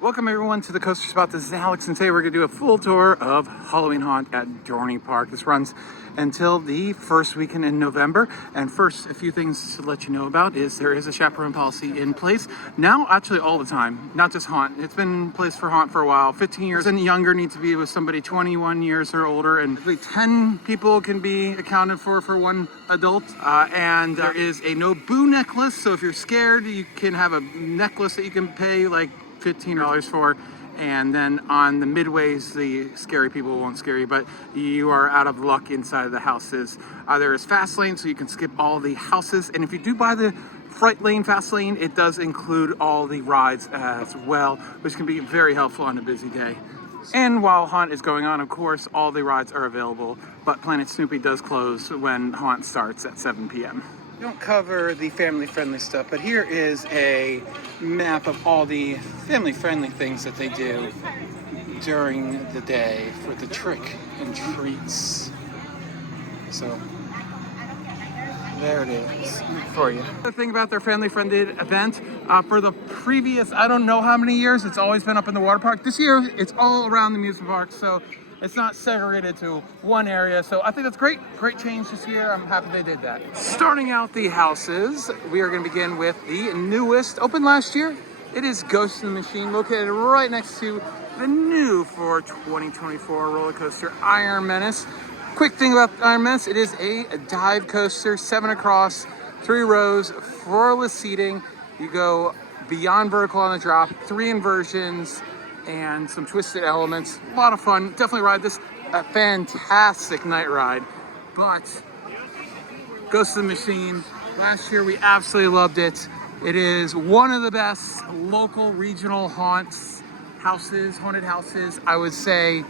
Welcome everyone to the Coaster Spot. This is Alex, and today we're going to do a full tour of Halloween Haunt at Dorney Park. This runs until the first weekend in November. And first, a few things to let you know about is there is a chaperone policy in place now, actually all the time, not just Haunt. It's been in place for Haunt for a while. 15 years and younger need to be with somebody 21 years or older, and 10 people can be accounted for one adult. And there is a no boo necklace, so if you're scared, you can have a necklace that you can pay like $15 for, and then on the midways the scary people won't scare you, but you are out of luck inside of the houses. There is fast lane, so you can skip all the houses, and if you do buy the fright lane fast lane, it does include all the rides as well, which can be very helpful on a busy day. And while Haunt is going on, of course, all the rides are available, but Planet Snoopy does close when Haunt starts at 7 p.m. We don't cover the family-friendly stuff, but here is a map of all the family-friendly things that they do during the day for the trick and treats. So there it is for you. The thing about their family-friendly event, for the previous, I don't know how many years, it's always been up in the water park. This year, it's all around the amusement park, so it's not segregated to one area, so I think that's great. Great change this year. I'm happy they did that. Starting out the houses, we are going to begin with the newest, opened last year. It is Ghost in the Machine, located right next to the new for 2024 roller coaster Iron Menace. Quick thing about Iron Menace, it is a dive coaster, 7 across, 3 rows, floorless seating. You go beyond vertical on the drop, 3 inversions, and some twisted elements. A lot of fun. Definitely ride this. A fantastic night ride. But Ghost of the Machine, last year we absolutely loved it. It is one of the best local regional haunted houses, I would say,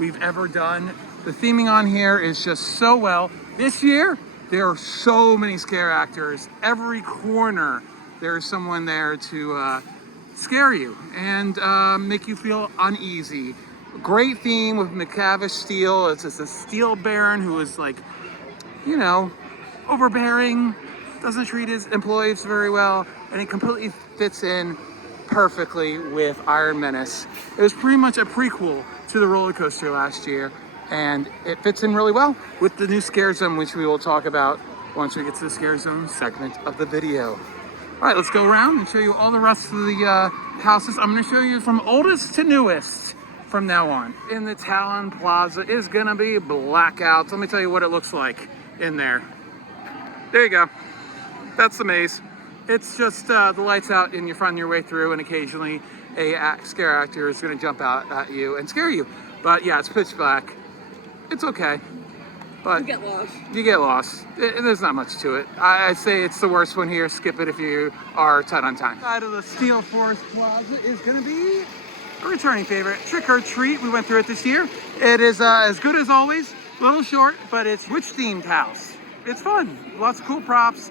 we've ever done. The theming on here is just so well. This year, there are so many scare actors. Every corner, there is someone there to scare you and make you feel uneasy. Great theme with McCavish Steel. It's just a steel baron who is like, you know, overbearing, doesn't treat his employees very well, and it completely fits in perfectly with Iron Menace. It was pretty much a prequel to the roller coaster last year, and it fits in really well with the new Scare Zone, which we will talk about once we get to the Scare Zone segment of the video. All right, let's go around and show you all the rest of the houses. I'm gonna show you from oldest to newest from now on. In the Talon Plaza is gonna be blackouts. Let me tell you what it looks like in there. There you go. That's the maze. It's just the lights out and you find your way through, and occasionally a scare actor is gonna jump out at you and scare you. But yeah, it's pitch black. It's okay. But you get lost. There's not much to it. I say it's the worst one here. Skip it if you are tight on time. Side of the Steel Forest Plaza is going to be a returning favorite, Trick or Treat. We went through it this year. It is as good as always. A little short, but it's witch-themed house. It's fun. Lots of cool props.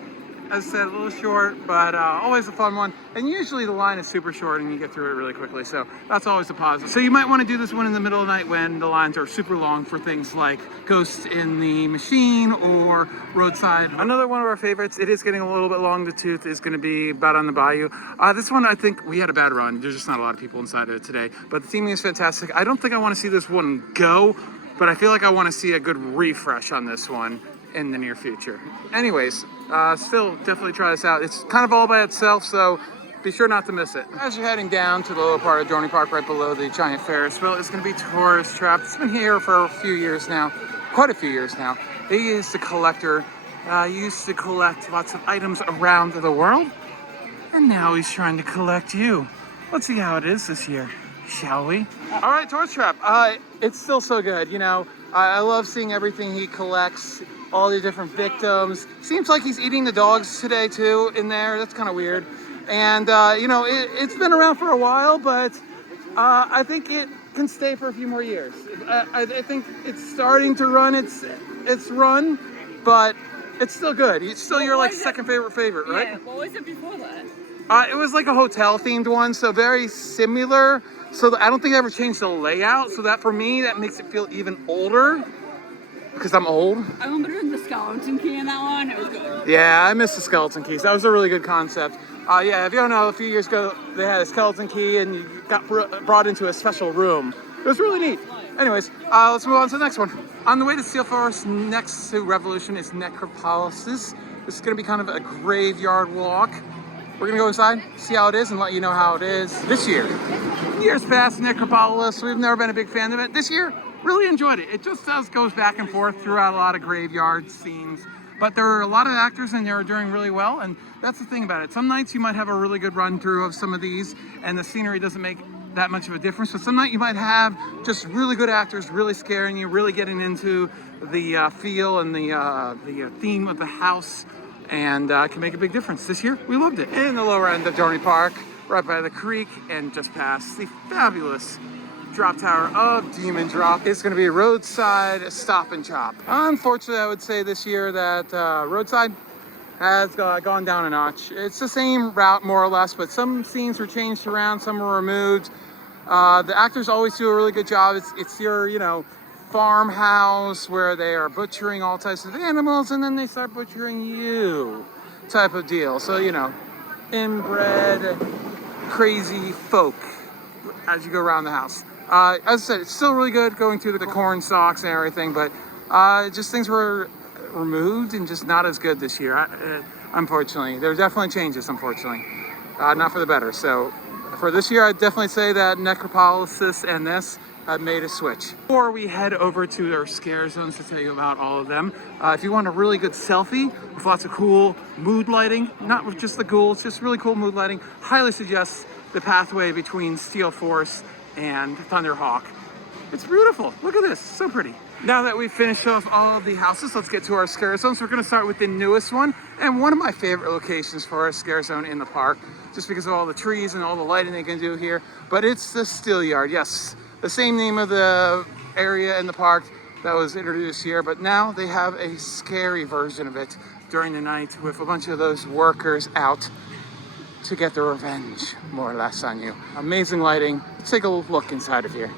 As I said, a little short, but always a fun one. And usually the line is super short and you get through it really quickly. So that's always a positive. So you might want to do this one in the middle of the night when the lines are super long for things like Ghost in the Machine or Roadside. Another one of our favorites, it is getting a little bit long in the tooth, is going to be Bad on the Bayou. This one, I think we had a bad run. There's just not a lot of people inside of it today. But the theming is fantastic. I don't think I want to see this one go, but I feel like I want to see a good refresh on this one in the near future. Anyways, still definitely try this out. It's kind of all by itself, so be sure not to miss it. As you're heading down to the lower part of Dorney Park, right below the giant Ferris wheel, it's going to be Tourist Trap. It's been here for a few years now, quite a few years now. He is the collector. He used to collect lots of items around the world, and now he's trying to collect you. Let's see how it is this year, shall we? All right, Tourist Trap. It's still so good, you know. I love seeing everything he collects, all the different victims. Seems like he's eating the dogs today too in there. That's kind of weird. And you know, it's been around for a while, but I think it can stay for a few more years. I think it's starting to run its run, but it's still good. It's still your like second favorite, right? Yeah, what was it before that? It was like a hotel themed one, so very similar. So I don't think I ever changed the layout. So that for me, that makes it feel even older. Because I'm old. I remember doing the skeleton key in that one. It was good. Yeah, I miss the skeleton keys. That was a really good concept. Yeah, if you don't know, a few years ago they had a skeleton key and you got brought into a special room. It was really neat. Anyways, let's move on to the next one. On the way to Steel Forest, next to Revolution is Necropolis. This is going to be kind of a graveyard walk. We're going to go inside, see how it is, and let you know how it is this year. Years past Necropolis, we've never been a big fan of it. This year, really enjoyed it. It just goes back and forth throughout a lot of graveyard scenes. But there are a lot of actors in there doing really well, and that's the thing about it. Some nights you might have a really good run through of some of these, and the scenery doesn't make that much of a difference. But some night you might have just really good actors, really scaring you, really getting into the feel and the theme of the house, and can make a big difference. This year, we loved it. In the lower end of Dorney Park, right by the creek, and just past the fabulous drop tower of Demon Drop, is going to be a roadside stop and shop. Unfortunately, I would say this year that roadside has gone down a notch. It's the same route more or less, but some scenes were changed around, some were removed. The actors always do a really good job. It's your, you know, farmhouse where they are butchering all types of animals and then they start butchering you type of deal. So, you know, inbred crazy folk as you go around the house. As I said, it's still really good going through the corn stalks and everything, but just things were removed and just not as good this year, unfortunately. There are definitely changes, unfortunately. Not for the better. So for this year, I'd definitely say that Necropolis and this have made a switch. Before we head over to our scare zones to tell you about all of them, if you want a really good selfie with lots of cool mood lighting, not with just the ghouls, just really cool mood lighting, highly suggest the pathway between Steel Force and Thunderhawk. It's beautiful. Look at this, so pretty. Now that we've finished off all of the houses, let's get to our scare zones. We're going to start with the newest one and one of my favorite locations for a scare zone in the park, just because of all the trees and all the lighting they can do here. But it's the Steel Yard. Yes, the same name of the area in the park that was introduced here, but now they have a scary version of it during the night with a bunch of those workers out to get their revenge, more or less, on you. Amazing lighting. Let's take a look inside of here.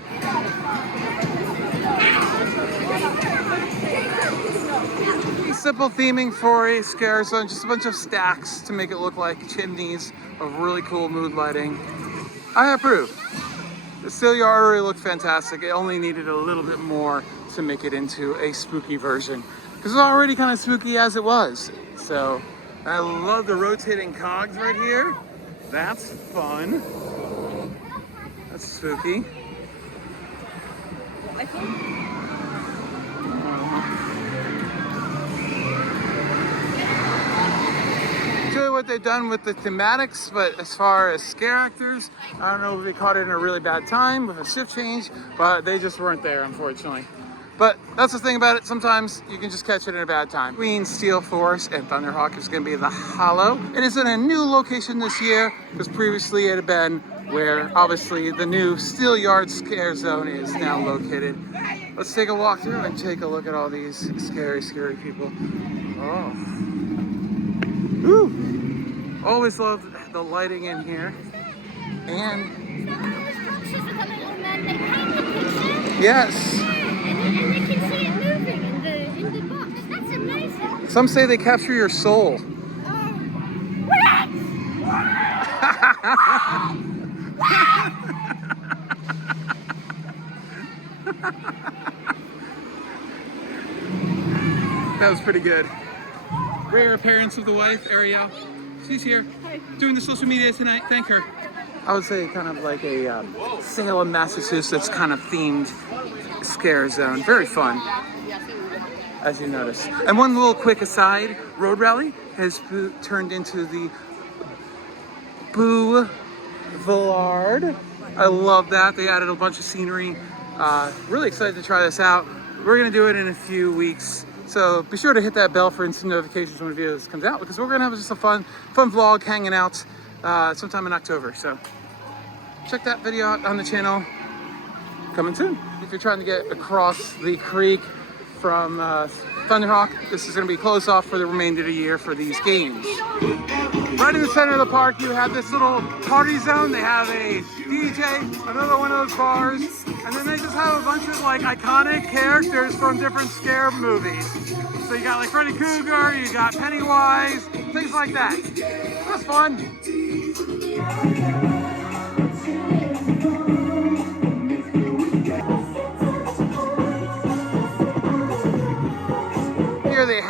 Simple theming for a scare zone, just a bunch of stacks to make it look like chimneys of really cool mood lighting. I approve. The Steel Yard already looked fantastic. It only needed a little bit more to make it into a spooky version, because it's already kind of spooky as it was. So I love the rotating cogs right here. That's fun. That's spooky. Enjoy what they've done with the thematics, but as far as scare actors, I don't know if they caught it in a really bad time with a shift change, but they just weren't there, unfortunately. But that's the thing about it, sometimes you can just catch it in a bad time. Between Steel Force and Thunderhawk is going to be the Hollow. It is in a new location this year, because previously it had been where obviously the new Steel Yard scare zone is now located. Let's take a walk through and take a look at all these scary, scary people. Oh. Woo! Always love the lighting in here. And yes. And they can see it moving in the box. That's amazing. Some say they capture your soul. That was pretty good. Rare appearance of the wife, Ariel. She's here. Hi. Doing the social media tonight. Thank her. I would say kind of like a Salem, Massachusetts kind of themed scare zone. Very fun, as you notice. And one little quick aside, Road Rally has turned into the Boulevard. I love that. They added a bunch of scenery. Really excited to try this out. We're gonna do it in a few weeks. So be sure to hit that bell for instant notifications when the video comes out, because we're gonna have just a fun vlog hanging out sometime in October. So check that video out on the channel, coming soon. If you're trying to get across the creek from Thunderhawk, this is gonna be closed off for the remainder of the year for these games. Right in the center of the park, you have this little party zone. They have a DJ, another one of those bars, and then they just have a bunch of like iconic characters from different scare movies. So you got like Freddy Krueger, you got Pennywise, things like that. That's fun.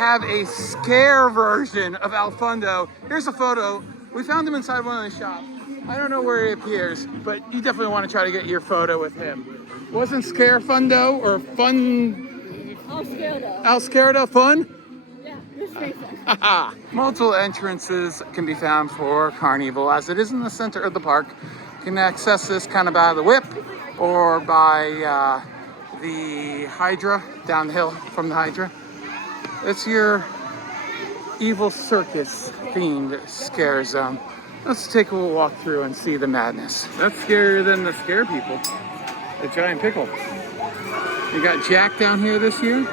have a scare version of Al Fundo. Here's a photo. We found him inside one of the shops. I don't know where he appears, but you definitely want to try to get your photo with him. Wasn't Scare Fundo or Fun? Al Scardo fun? Yeah, this makes sense. Multiple entrances can be found for Carnival, as it is in the center of the park. You can access this kind of by the whip or by the Hydra, down the hill from the Hydra. It's your evil circus themed scare zone. Let's take a little walk through and see the madness. That's scarier than the scare people. The giant pickle. You got Jack down here this year.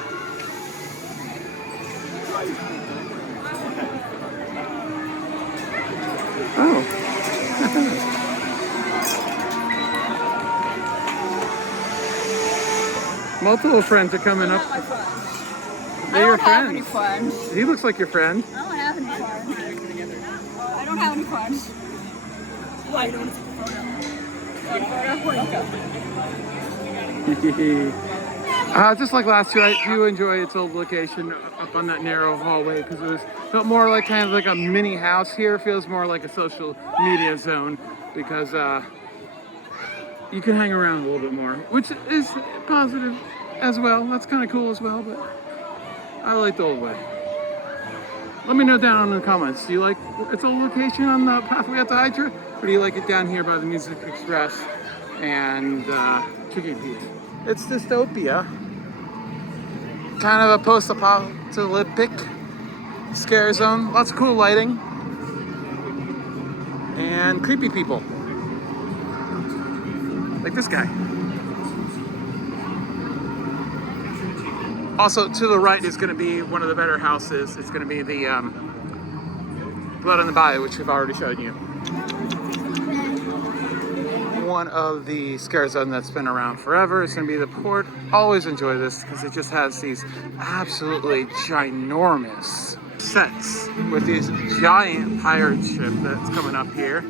Oh. Multiple friends are coming up. They're your friends. Friends. He looks like your friend. I don't have any friends. I don't have any friends. Why don't you just like last year, I do enjoy its old location up on that narrow hallway because it felt more like kind of like a mini house. Here it feels more like a social media zone because you can hang around a little bit more, which is positive as well. That's kind of cool as well, but I like the old way. Let me know down in the comments. Do you like its old location on the pathway at the Hydra? Or do you like it down here by the Music Express and Chicken Pete's? It's dystopia. Kind of a post-apocalyptic scare zone. Lots of cool lighting. And creepy people. Like this guy. Also, to the right is going to be one of the better houses. It's going to be the Blood on the Bayou, which we've already shown you. One of the scare zone that's been around forever is going to be the Port. Always enjoy this because it just has these absolutely ginormous sets with these giant pirate ship that's coming up here.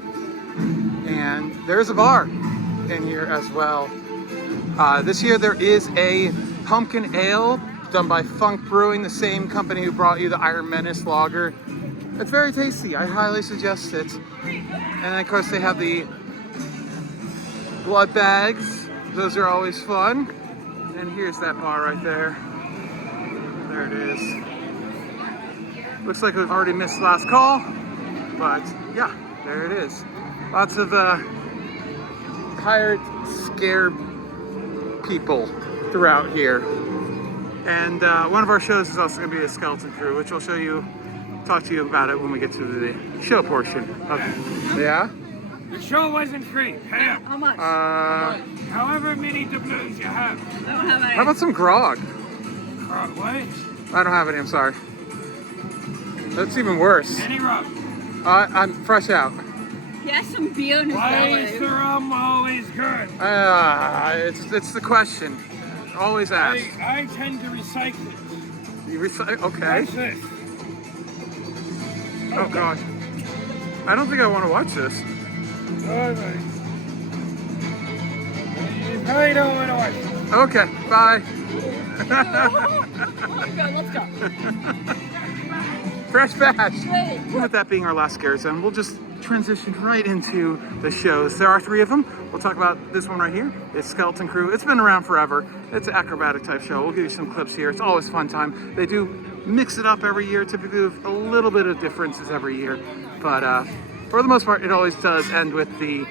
And there's a bar in here as well. This year there is a pumpkin ale done by Funk Brewing, the same company who brought you the Iron Menace lager. It's very tasty. I highly suggest it. And then of course they have the blood bags. Those are always fun. And here's that bar right there. There it is. Looks like we've already missed last call, but yeah, there it is. Lots of pirate scare people throughout here. And one of our shows is also going to be a skeleton crew, which I'll talk to you about it when we get to the show portion. Yeah? The show wasn't free. Pay up. How much? However many doubloons you have. I don't have any. How about some grog? What? I don't have any, I'm sorry. That's even worse. Any rum? I'm fresh out. He has some beer in his Why is belly. the rum always good? It's the question. Always ask. I tend to recycle it. You recycle? Okay. What's this? Oh gosh. I don't think I want to watch this. All right. You probably don't want to watch it. Okay, bye. Okay, let's go. Fresh batch. Wait. With that being our last scare zone, we'll just transition right into the shows. There are 3 of them. We'll talk about this one right here. It's Skeleton Crew. It's been around forever. It's an acrobatic type show. We'll give you some clips here. It's always a fun time. They do mix it up every year, typically with a little bit of differences every year. But for the most part, it always does end with the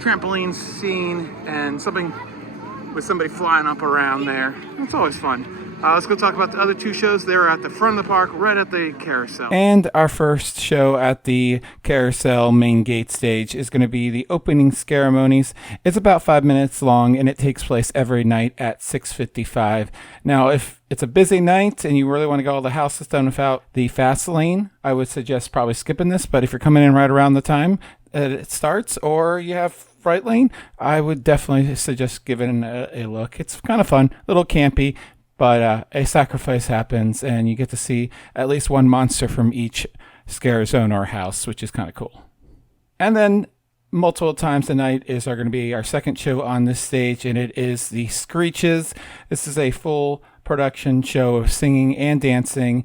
trampoline scene and something with somebody flying up around there. It's always fun. Let's go talk about the other 2 shows. They're at the front of the park, right at the carousel. And our first show at the carousel main gate stage is going to be the opening ceremonies. It's about 5 minutes long, and it takes place every night at 6:55. Now, if it's a busy night and you really want to get all the houses done without the fast lane, I would suggest probably skipping this. But if you're coming in right around the time that it starts, or you have right lane, I would definitely suggest giving it a look. It's kind of fun, a little campy. But a sacrifice happens, and you get to see at least one monster from each scare zone or house, which is kind of cool. And then multiple times a night are going to be our second show on this stage, and it is the Screeches. This is a full production show of singing and dancing,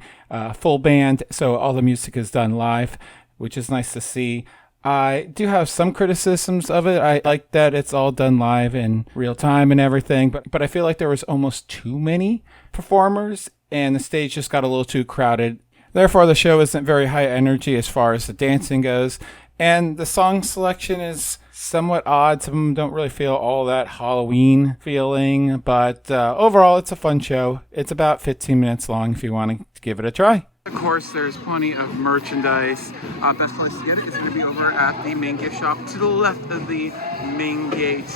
full band, so all the music is done live, which is nice to see. I do have some criticisms of it. I like that it's all done live in real time and everything, but I feel like there was almost too many performers and the stage just got a little too crowded. Therefore, the show isn't very high energy as far as the dancing goes, and the song selection is somewhat odd. Some of them don't really feel all that Halloween feeling, but overall, it's a fun show. It's about 15 minutes long if you want to give it a try. Of course, there's plenty of merchandise. Best place to get it is going to be over at the main gift shop to the left of the main gate,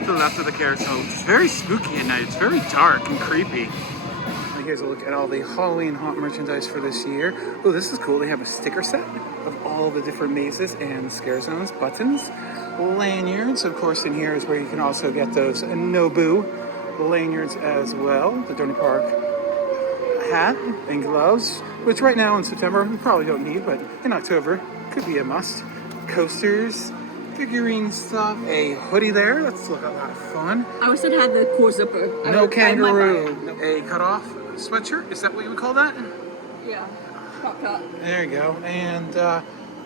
to the left of the carousel. It's very spooky at night. It's very dark and creepy. Here's a look at all the Halloween haunt merchandise for this year. Oh, this is cool. They have a sticker set of all the different mazes and scare zones, buttons, lanyards. Of course, in here is where you can also get those Nobu lanyards as well. The Dorney Park hat and gloves, which right now in September we probably don't need, but in October could be a must. Coasters, figurine stuff, a hoodie there. Let's look a lot of fun. I wish it had the core zipper. No kangaroo. A cutoff sweatshirt. Is that what you would call that? Yeah, pop top. There you go. And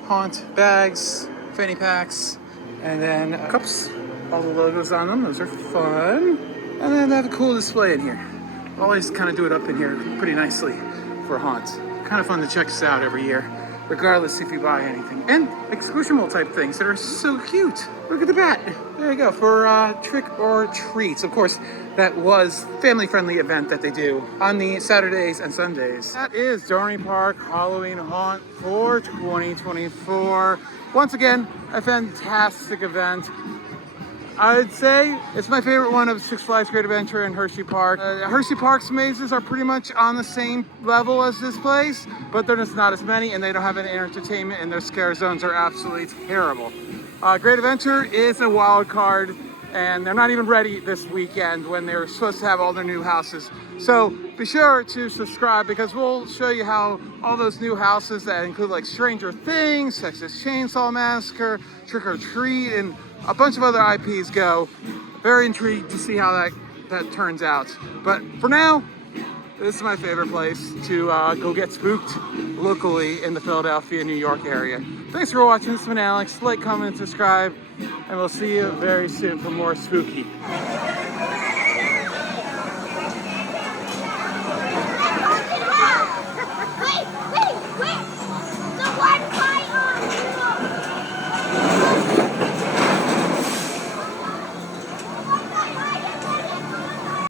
haunt bags, fanny packs, and then cups. All the logos on them. Those are fun. And then they have a cool display in here. Always kind of do it up in here pretty nicely for haunt. Kind of fun to check this out every year, regardless if you buy anything. And exclusional type things that are so cute. Look at the bat. There you go, for trick or treats. Of course, that was family-friendly event that they do on the Saturdays and Sundays. That is Dorney Park Halloween Haunt for 2024. Once again, a fantastic event. I would say it's my favorite one of Six Flags Great Adventure and Hershey Park. Hershey Park's mazes are pretty much on the same level as this place, but they're just not as many and they don't have any entertainment and their scare zones are absolutely terrible. Great Adventure is a wild card and they're not even ready this weekend when they're supposed to have all their new houses. So be sure to subscribe because we'll show you how all those new houses that include like Stranger Things, Texas Chainsaw Massacre, Trick or Treat, and a bunch of other IPs go. Very intrigued to see how that turns out. But for now, this is my favorite place to go get spooked locally in the Philadelphia, New York area. Thanks for watching. This has been Alex. Like, comment, and subscribe. And we'll see you very soon for more spooky.